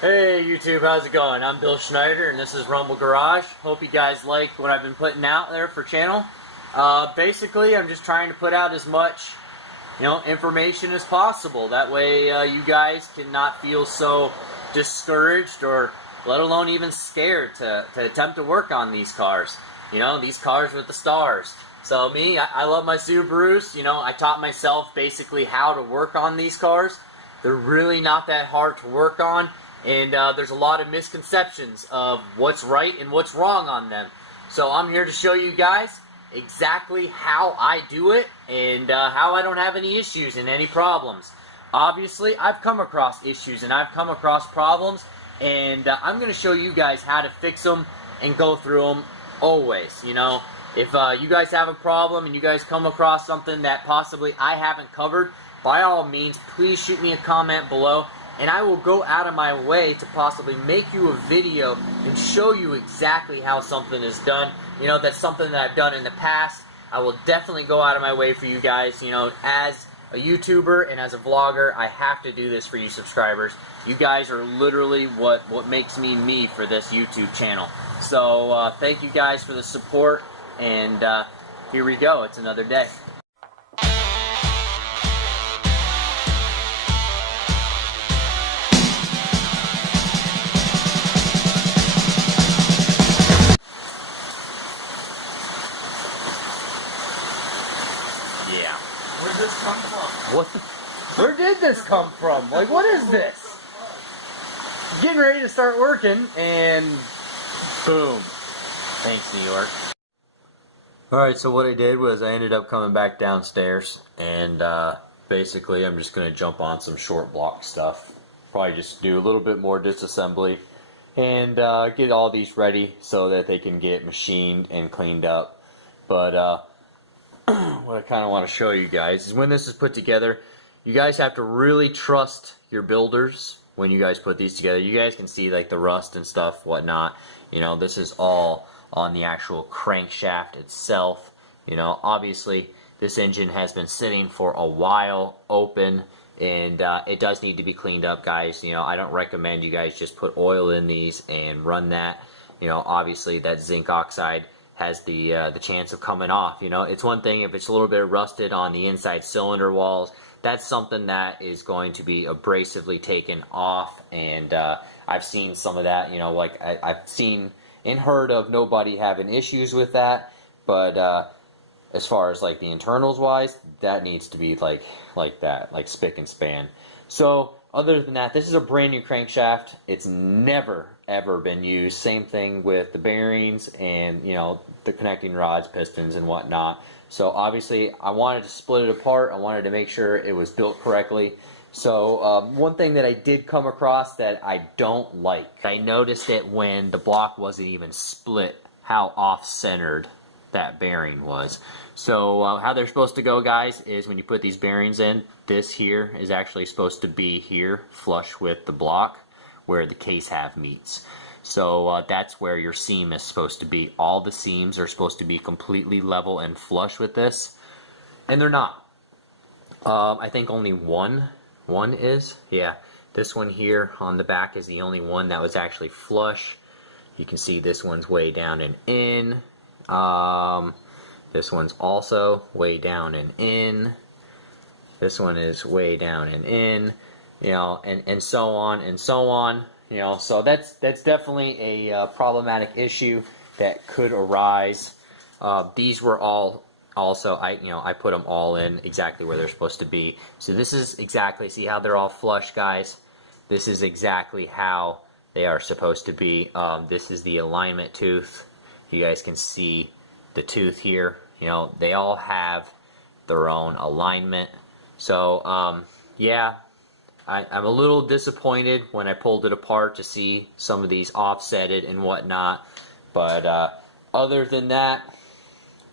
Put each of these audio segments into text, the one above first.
Hey YouTube, how's it going? I'm Bill Schneider and this is Rumble Garage. Hope you guys like what I've been putting out there for channel. Basically, I'm just trying to put out as much, information as possible. That way you guys cannot feel so discouraged or let alone even scared to attempt to work on these cars. These cars with the stars. So me, I love my Subarus. I taught myself basically how to work on these cars. They're really not that hard to work on. And there's a lot of misconceptions of what's right and what's wrong on them. So I'm here to show you guys exactly how I do it and how I don't have any issues and any problems. Obviously, I've come across issues and I've come across problems, and I'm going to show you guys how to fix them and go through them always. If you guys have a problem and you guys come across something that possibly I haven't covered, by all means, please shoot me a comment below. And I will go out of my way to possibly make you a video and show you exactly how something is done. That's something that I've done in the past. I will definitely go out of my way for you guys. As a YouTuber and as a vlogger, I have to do this for you subscribers. You guys are literally what makes me for this YouTube channel. So thank you guys for the support, and here we go. It's another day. Yeah. Where did this come from? Where did this come from? Like, what is this? Getting ready to start working, and boom. Thanks, New York. Alright, so what I did was I ended up coming back downstairs, and basically I'm just going to jump on some short block stuff. Probably just do a little bit more disassembly and get all these ready so that they can get machined and cleaned up. But what I kind of want to show you guys is when this is put together, you guys have to really trust your builders when you guys put these together. You guys can see like the rust and stuff, whatnot. This is all on the actual crankshaft itself. Obviously this engine has been sitting for a while open, and it does need to be cleaned up, guys. I don't recommend you guys just put oil in these and run that. Obviously that zinc oxide has the chance of coming off. It's one thing if it's a little bit rusted on the inside cylinder walls. That's something that is going to be abrasively taken off, and I've seen some of that. Like I've seen and heard of nobody having issues with that, but as far as like the internals wise, that needs to be like that, like spick and span. So other than that, this is a brand new crankshaft. It's never ever been used. Same thing with the bearings and the connecting rods, pistons, and whatnot. So obviously I wanted to split it apart. I wanted to make sure it was built correctly. So one thing that I did come across that I don't like, I noticed it when the block wasn't even split, how off-centered that bearing was. So how they're supposed to go, guys, is when you put these bearings in, this here is actually supposed to be here flush with the block where the case half meets. So that's where your seam is supposed to be. All the seams are supposed to be completely level and flush with this, and they're not. I think only one is. Yeah, this one here on the back is the only one that was actually flush. You can see this one's way down and in. This one's also way down and in. This one is way down and in. And so on and so on. So that's definitely a problematic issue that could arise. These were all also, I put them all in exactly where they're supposed to be. So this is exactly, see how they're all flush, guys? This is exactly how they are supposed to be. This is the alignment tooth. You guys can see the tooth here. They all have their own alignment. So yeah, I'm a little disappointed when I pulled it apart to see some of these offsetted and whatnot, but other than that,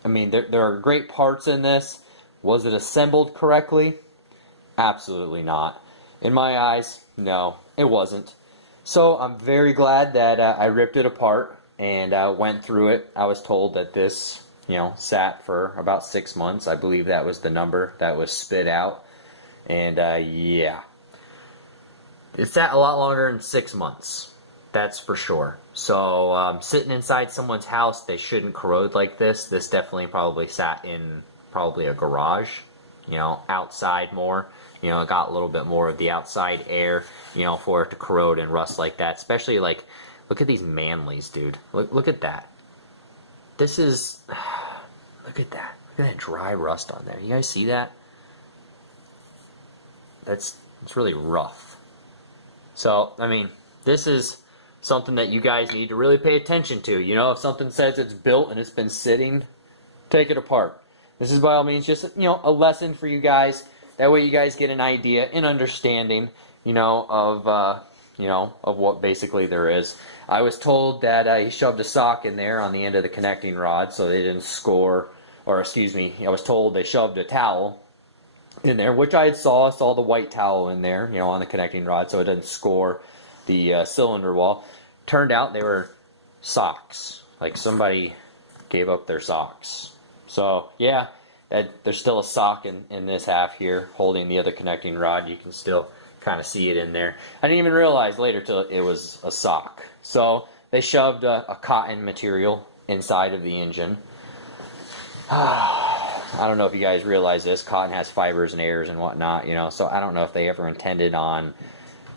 I mean, there are great parts in this. Was it assembled correctly? Absolutely not. In my eyes, no, it wasn't. So I'm very glad that I ripped it apart and went through it. I was told that this, sat for about 6 months. I believe that was the number that was spit out. And yeah. It sat a lot longer than 6 months. That's for sure. So sitting inside someone's house, they shouldn't corrode like this. This definitely probably sat in probably a garage, outside more. It got a little bit more of the outside air, for it to corrode and rust like that. Especially like, look at these Manleys, dude. Look at that. This is, look at that. Look at that dry rust on there. You guys see that? It's really rough. So, I mean, this is something that you guys need to really pay attention to. If something says it's built and it's been sitting, take it apart. This is by all means just, a lesson for you guys. That way you guys get an idea, an understanding, of what basically there is. I was told that he shoved a sock in there on the end of the connecting rod so they didn't score, or excuse me, I was told they shoved a towel in there, which I saw the white towel in there, on the connecting rod so it didn't score the cylinder wall. Turned out they were socks. Like somebody gave up their socks. So yeah, there's still a sock in this half here holding the other connecting rod. You can still kind of see it in there. I didn't even realize later till it was a sock. So they shoved a cotton material inside of the engine. I don't know if you guys realize this. Cotton has fibers and airs and whatnot, so I don't know if they ever intended on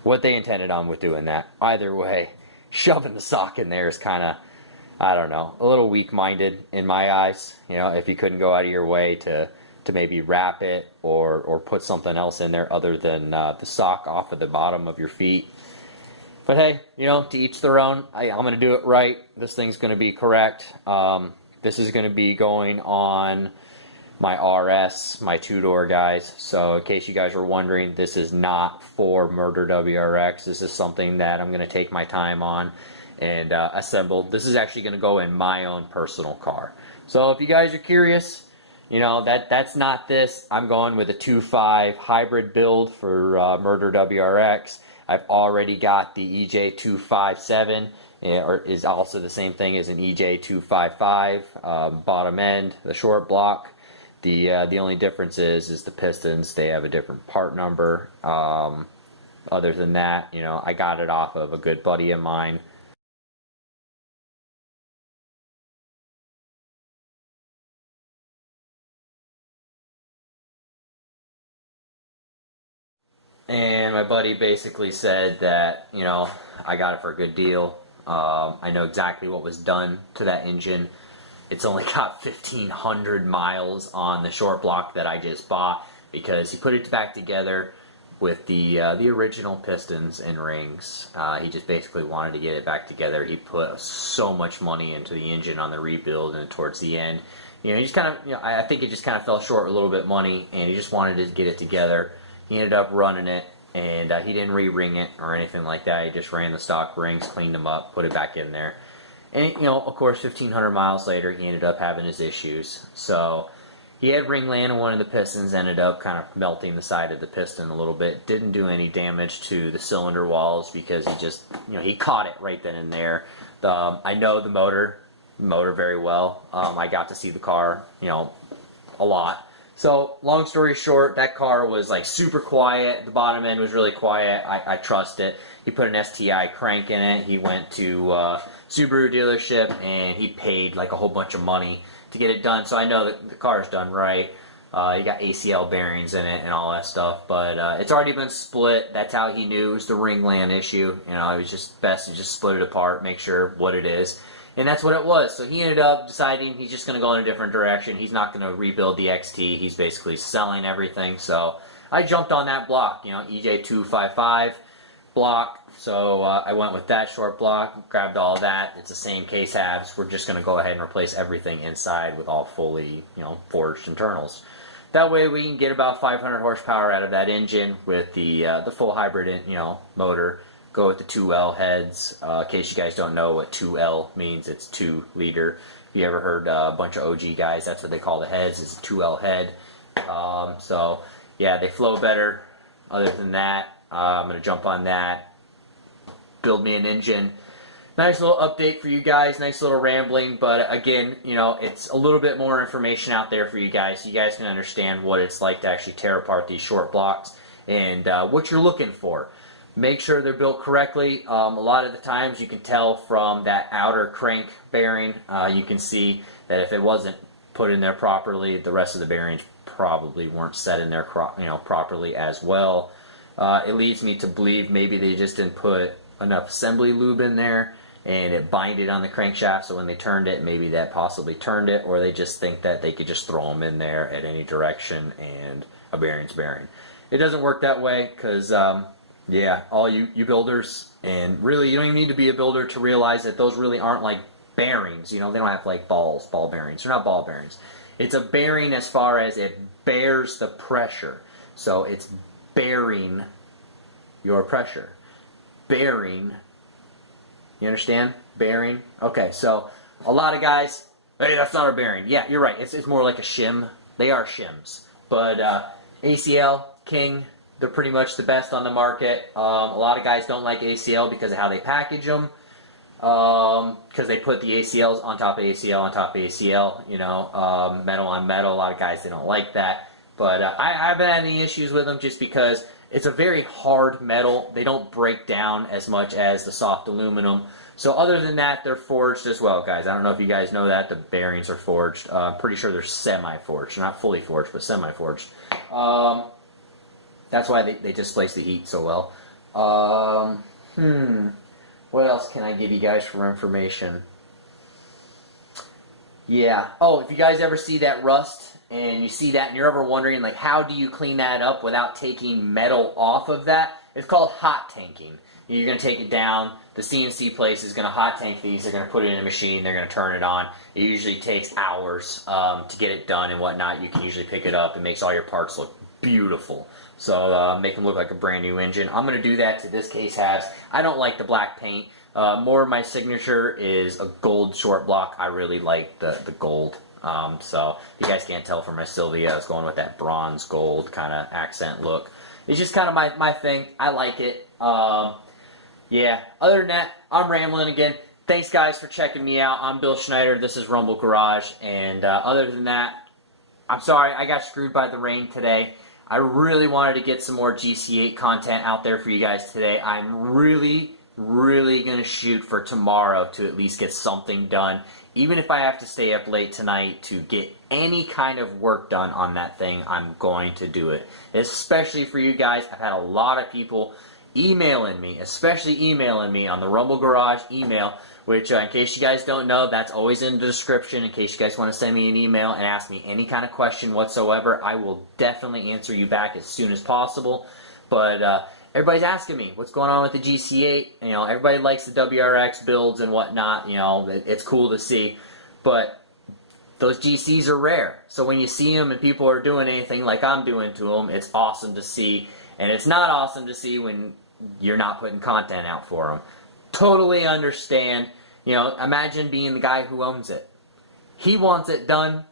what they intended on with doing that. Either way, shoving the sock in there is kind of, I don't know, a little weak-minded in my eyes. If you couldn't go out of your way to maybe wrap it or put something else in there other than the sock off of the bottom of your feet. But hey, to each their own. I'm going to do it right. This thing's going to be correct. This is going to be going on my RS, my two-door, guys. So in case you guys were wondering, this is not for Murder WRX. This is something that I'm going to take my time on and assemble. This is actually going to go in my own personal car. So if you guys are curious, that's not this. I'm going with a 2.5 hybrid build for Murder WRX. I've already got the EJ257, or is also the same thing as an EJ255 bottom end, the short block. The only difference is the pistons. They have a different part number. Other than that, I got it off of a good buddy of mine. And my buddy basically said that, I got it for a good deal. I know exactly what was done to that engine. It's only got 1,500 miles on the short block that I just bought because he put it back together with the original pistons and rings. He just basically wanted to get it back together. He put so much money into the engine on the rebuild, and towards the end, he just kind of, I think it just kind of fell short a little bit money, and he just wanted to get it together. He ended up running it, and he didn't re-ring it or anything like that. He just ran the stock rings, cleaned them up, put it back in there. And, of course, 1,500 miles later, he ended up having his issues. So he had ringland, and one of the pistons ended up kind of melting the side of the piston a little bit. Didn't do any damage to the cylinder walls because he just, he caught it right then and there. I know the motor very well. I got to see the car, a lot. So, long story short, that car was like super quiet. The bottom end was really quiet. I trust it. He put an STI crank in it. He went to Subaru dealership and he paid like a whole bunch of money to get it done. So I know that the car's done right. You got ACL bearings in it and all that stuff. But it's already been split. That's how he knew it was the ringland issue. It was just best to just split it apart, make sure what it is. And that's what it was. So he ended up deciding he's just going to go in a different direction. He's not going to rebuild the XT. He's basically selling everything. So I jumped on that block, EJ255 block. So I went with that short block, grabbed all of that. It's the same case halves. We're just going to go ahead and replace everything inside with all fully, forged internals. That way we can get about 500 horsepower out of that engine with the full hybrid, motor. Go with the 2L heads. In case you guys don't know what 2L means, it's 2 liter. If you ever heard a bunch of OG guys, that's what they call the heads, it's a 2L head. So, yeah, they flow better. Other than that, I'm going to jump on that, build me an engine. Nice little update for you guys, nice little rambling, but again, it's a little bit more information out there for you guys, so you guys can understand what it's like to actually tear apart these short blocks and what you're looking for. make sure they're built correctly. A lot of the times you can tell from that outer crank bearing. You can see that if it wasn't put in there properly, the rest of the bearings probably weren't set in there properly as well. It leads me to believe maybe they just didn't put enough assembly lube in there and it binded on the crankshaft, so when they turned it, maybe that possibly turned it, or they just think that they could just throw them in there at any direction and a bearing's bearing. It doesn't work that way, because yeah, all you builders, and really you don't even need to be a builder to realize that those really aren't like bearings. You know, they don't have like ball bearings. They're not ball bearings. It's a bearing as far as it bears the pressure. So it's bearing your pressure. Bearing. You understand? Bearing. Okay, so a lot of guys, hey, that's not a bearing. Yeah, you're right. It's more like a shim. They are shims. But ACL, King, they're pretty much the best on the market. A lot of guys don't like ACL because of how they package them. Because they put the ACLs on top of ACL on top of ACL, you know, metal on metal. A lot of guys, they don't like that. But I haven't had any issues with them just because it's a very hard metal. They don't break down as much as the soft aluminum. So other than that, they're forged as well, guys. I don't know if you guys know that. The bearings are forged. I'm pretty sure they're semi-forged. Not fully forged, but semi-forged. That's why they displace the heat so well. What else can I give you guys for information? Yeah. Oh, if you guys ever see that rust, and you see that and you're ever wondering, like, how do you clean that up without taking metal off of that? It's called hot tanking. You're going to take it down. The CNC place is going to hot tank these. They're going to put it in a machine. They're going to turn it on. It usually takes hours to get it done and whatnot. You can usually pick it up. It makes all your parts look beautiful. So make them look like a brand new engine. I'm going to do that to this case halves. I don't like the black paint. More of my signature is a gold short block. I really like the gold. So if you guys can't tell from my Sylvia, I was going with that bronze gold kind of accent look. It's just kind of my thing. I like it. Yeah, other than that, I'm rambling again. Thanks guys for checking me out. I'm Bill Schneider. This is Rumble Garage. And other than that, I'm sorry I got screwed by the rain today. I really wanted to get some more GC8 content out there for you guys today. I'm really going to shoot for tomorrow to at least get something done. Even if I have to stay up late tonight to get any kind of work done on that thing, I'm going to do it. Especially for you guys. I've had a lot of people emailing me, especially emailing me on the Rumble Garage email, which in case you guys don't know, that's always in the description. In case you guys want to send me an email and ask me any kind of question whatsoever, I will definitely answer you back as soon as possible. But everybody's asking me what's going on with the GC8. You know, everybody likes the WRX builds and whatnot. You know, it's cool to see, but those GCs are rare. So when you see them and people are doing anything like I'm doing to them, it's awesome to see. And it's not awesome to see when you're not putting content out for them. Totally understand. You know, imagine being the guy who owns it. He wants it done.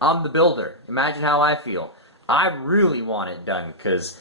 I'm the builder. Imagine how I feel. I really want it done because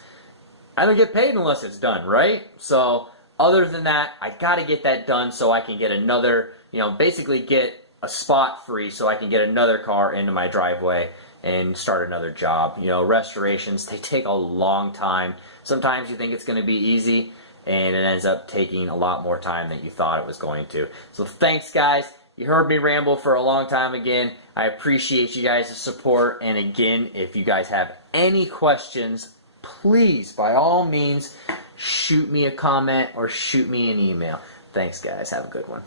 I don't get paid unless it's done, right? So other than that, I got to get that done so I can get another, you know, basically get a spot free so I can get another car into my driveway and start another job. You know, restorations, they take a long time. Sometimes you think it's going to be easy, and it ends up taking a lot more time than you thought it was going to. So thanks, guys. You heard me ramble for a long time again. I appreciate you guys' support. And again, if you guys have any questions, please, by all means, shoot me a comment or shoot me an email. Thanks, guys. Have a good one.